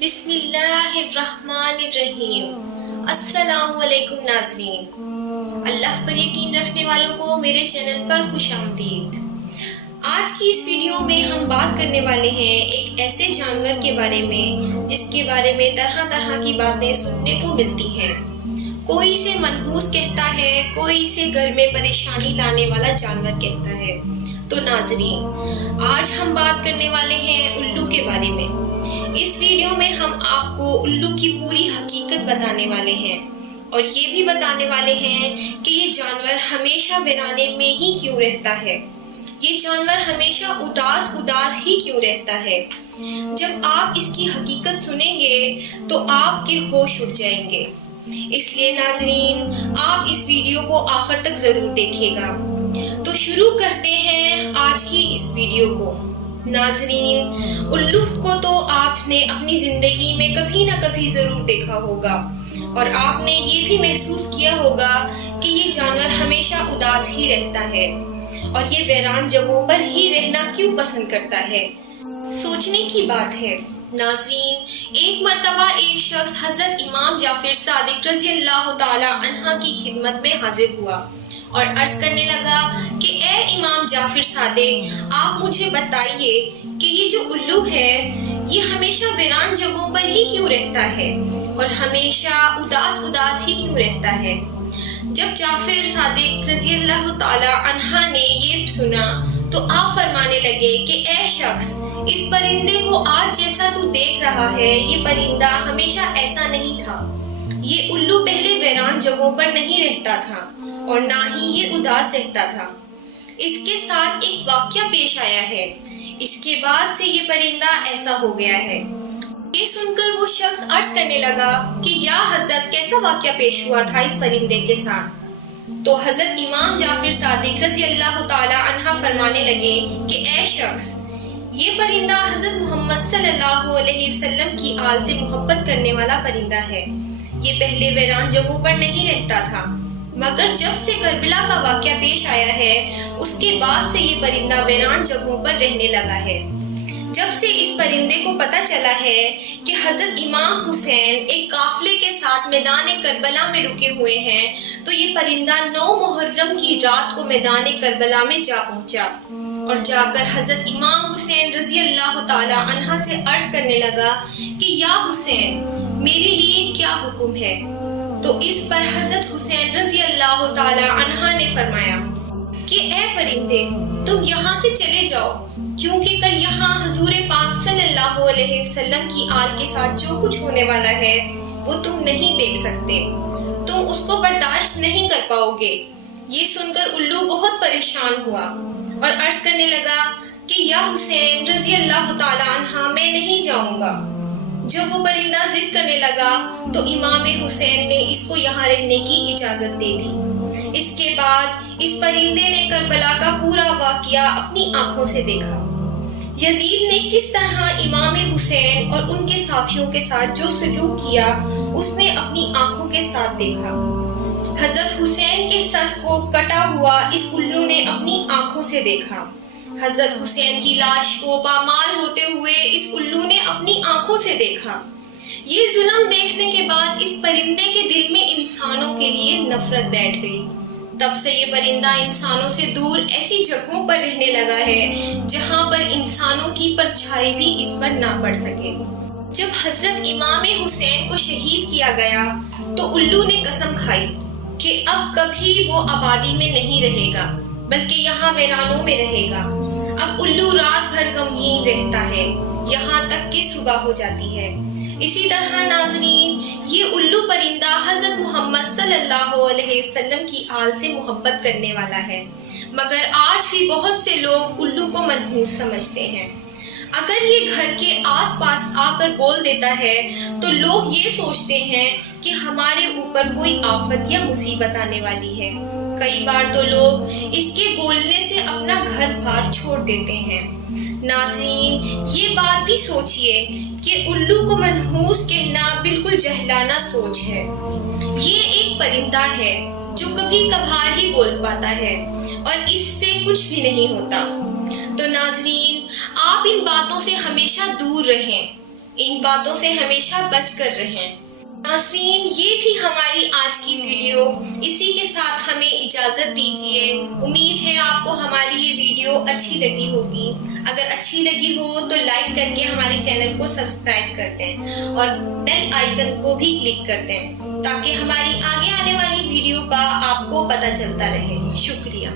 بسم اللہ الرحمن الرحیم۔ السلام علیکم ناظرین، اللہ پر یقین رکھنے والوں کو میرے چینل پر خوش آمدید۔ آج کی اس ویڈیو میں ہم بات کرنے والے ہیں ایک ایسے جانور کے بارے میں جس کے بارے میں طرح طرح کی باتیں سننے کو ملتی ہیں۔ کوئی اسے منحوس کہتا ہے، کوئی اسے گھر میں پریشانی لانے والا جانور کہتا ہے۔ تو ناظرین، آج ہم بات کرنے والے ہیں الو کے بارے میں۔ اس ویڈیو میں ہم آپ کو الو کی پوری حقیقت بتانے والے ہیں اور یہ بھی بتانے والے ہیں کہ یہ جانور ہمیشہ ویرانے میں ہی کیوں رہتا ہے، یہ جانور ہمیشہ اداس ہی کیوں رہتا ہے۔ جب آپ اس کی حقیقت سنیں گے تو آپ کے ہوش اڑ جائیں گے، اس لیے ناظرین آپ اس ویڈیو کو آخر تک ضرور دیکھیے گا۔ تو شروع کرتے ہیں آج کی اس ویڈیو کو۔ ناظرین، الو کو تو آپ نے اپنی زندگی میں کبھی نہ کبھی ضرور دیکھا ہوگا اور آپ نے یہ بھی محسوس کیا ہوگا کہ یہ جانور ہمیشہ اداس ہی رہتا ہے اور یہ ویران جگہوں پر ہی رہنا کیوں پسند کرتا ہے۔ سوچنے کی بات ہے ناظرین، ایک مرتبہ ایک شخص حضرت امام جعفر صادق رضی اللہ تعالی عنہ کی خدمت میں حاضر ہوا اور عرض کرنے لگا کہ اے امام جعفر صادق، آپ مجھے بتائیے کہ یہ جو الو ہے یہ ہمیشہ ویران جگہوں پر ہی کیوں رہتا ہے اور ہمیشہ اداس ہی کیوں رہتا ہے۔ جب جعفر صادق رضی اللہ تعالی عنہ نے یہ سنا تو آپ فرمانے لگے کہ اے شخص، اس پرندے کو آج جیسا تو دیکھ رہا ہے یہ پرندہ ہمیشہ ایسا نہیں تھا۔ یہ الو پہلے ویران جگہوں پر نہیں رہتا تھا اور نہ ہی یہ اداس رہتا تھا۔ اس کے ساتھ ایک واقعہ پیش آیا ہے، اس کے بعد سے یہ پرندہ ایسا ہو گیا ہے۔ یہ سن کر وہ شخص عرض کرنے لگا کہ یا حضرت، کیسا واقعہ پیش ہوا تھا اس پرندے کے ساتھ؟ تو حضرت امام جعفر صادق رضی اللہ تعالی عنہ فرمانے لگے کہ اے شخص، یہ پرندہ حضرت محمد صلی اللہ علیہ وسلم کی آل سے محبت کرنے والا پرندہ ہے۔ یہ پہلے ویران جگہوں پر نہیں رہتا تھا، مگر جب سے کربلا کا واقعہ پیش آیا ہے اس کے بعد سے یہ پرندہ ویران جگہوں پر رہنے لگا ہے۔ جب سے اس پرندے کو پتہ چلا ہے کہ حضرت امام حسین ایک قافلے کے ساتھ میدان کربلا میں رکے ہوئے ہیں تو یہ پرندہ 9 محرم کی رات کو میدان کربلا میں جا پہنچا اور جا کر حضرت امام حسین رضی اللہ تعالی عنہ سے عرض کرنے لگا کہ یا حسین، میرے لیے کیا حکم ہے؟ تو اس پر حضرت حسین رضی اللہ تعالی عنہ نے فرمایا کہ اے پرندے، تم یہاں سے چلے جاؤ، کیونکہ کل یہاں حضور پاک صلی اللہ علیہ وسلم کی آل کے ساتھ جو کچھ ہونے والا ہے وہ تم نہیں دیکھ سکتے، تم اس کو برداشت نہیں کر پاؤ گے۔ یہ سن کر الو بہت پریشان ہوا اور عرض کرنے لگا کہ یا حسین رضی اللہ تعالی عنہ، میں نہیں جاؤں گا۔ جب وہ پرندہ ضد کرنے لگا تو امام حسین نے اس کو یہاں رہنے کی اجازت دے دی۔ اس کے بعد اس پرندے نے کربلا کا پورا واقعہ اپنی آنکھوں سے دیکھا۔ یزید نے کس طرح امام حسین اور ان کے ساتھیوں کے ساتھ جو سلوک کیا اس نے اپنی آنکھوں کے ساتھ دیکھا۔ حضرت حسین کے سر کو کٹا ہوا اس الو نے اپنی آنکھوں سے دیکھا۔ حضرت حسین کی لاش کو پامال ہوتے ہوئے اس الو نے اپنی آنکھوں سے دیکھا۔ یہ ظلم دیکھنے کے بعد اس پرندے کے دل میں انسانوں کے لیے نفرت بیٹھ گئی۔ تب سے یہ پرندہ انسانوں سے دور ایسی جگہوں پر رہنے لگا ہے جہاں پر انسانوں کی پرچھائی بھی اس پر نہ پڑ سکے۔ جب حضرت امام حسین کو شہید کیا گیا تو الو نے قسم کھائی کہ اب کبھی وہ آبادی میں نہیں رہے گا بلکہ یہاں ویرانوں میں رہے گا۔ اب الو رات بھر غمگین رہتا ہے یہاں تک کہ صبح ہو جاتی ہے۔ اسی طرح ناظرین، یہ الو پرندہ حضرت محمد صلی اللہ علیہ وسلم کی آل سے محبت کرنے والا ہے، مگر آج بھی بہت سے لوگ الو کو منحوس سمجھتے ہیں۔ اگر یہ گھر کے آس پاس آ کر بول دیتا ہے تو لوگ یہ سوچتے ہیں کہ ہمارے اوپر کوئی آفت یا مصیبت آنے والی ہے۔ کئی بار تو لوگ اس کے بولنے سے اپنا گھر بار چھوڑ دیتے ہیں۔ ناظرین، یہ بات بھی سوچئے کہ الو کو منحوس کہنا بالکل جہلانہ سوچ ہے۔ یہ ایک پرندہ ہے جو کبھی کبھار ہی بول پاتا ہے اور اس سے کچھ بھی نہیں ہوتا۔ تو ناظرین، آپ ان باتوں سے ہمیشہ دور رہیں، ان باتوں سے ہمیشہ بچ کر رہیں۔ ناظرین، یہ تھی ہماری آج کی ویڈیو، اسی کے ساتھ ہمیں اجازت دیجیے۔ امید ہے آپ کو ہماری یہ ویڈیو اچھی لگی ہوگی۔ اگر اچھی لگی ہو تو لائک کر کے ہمارے چینل کو سبسکرائب کر دیں اور بیل آئیکن کو بھی کلک کر دیں تاکہ ہماری آگے آنے والی ویڈیو کا آپ کو پتہ چلتا رہے۔ شکریہ۔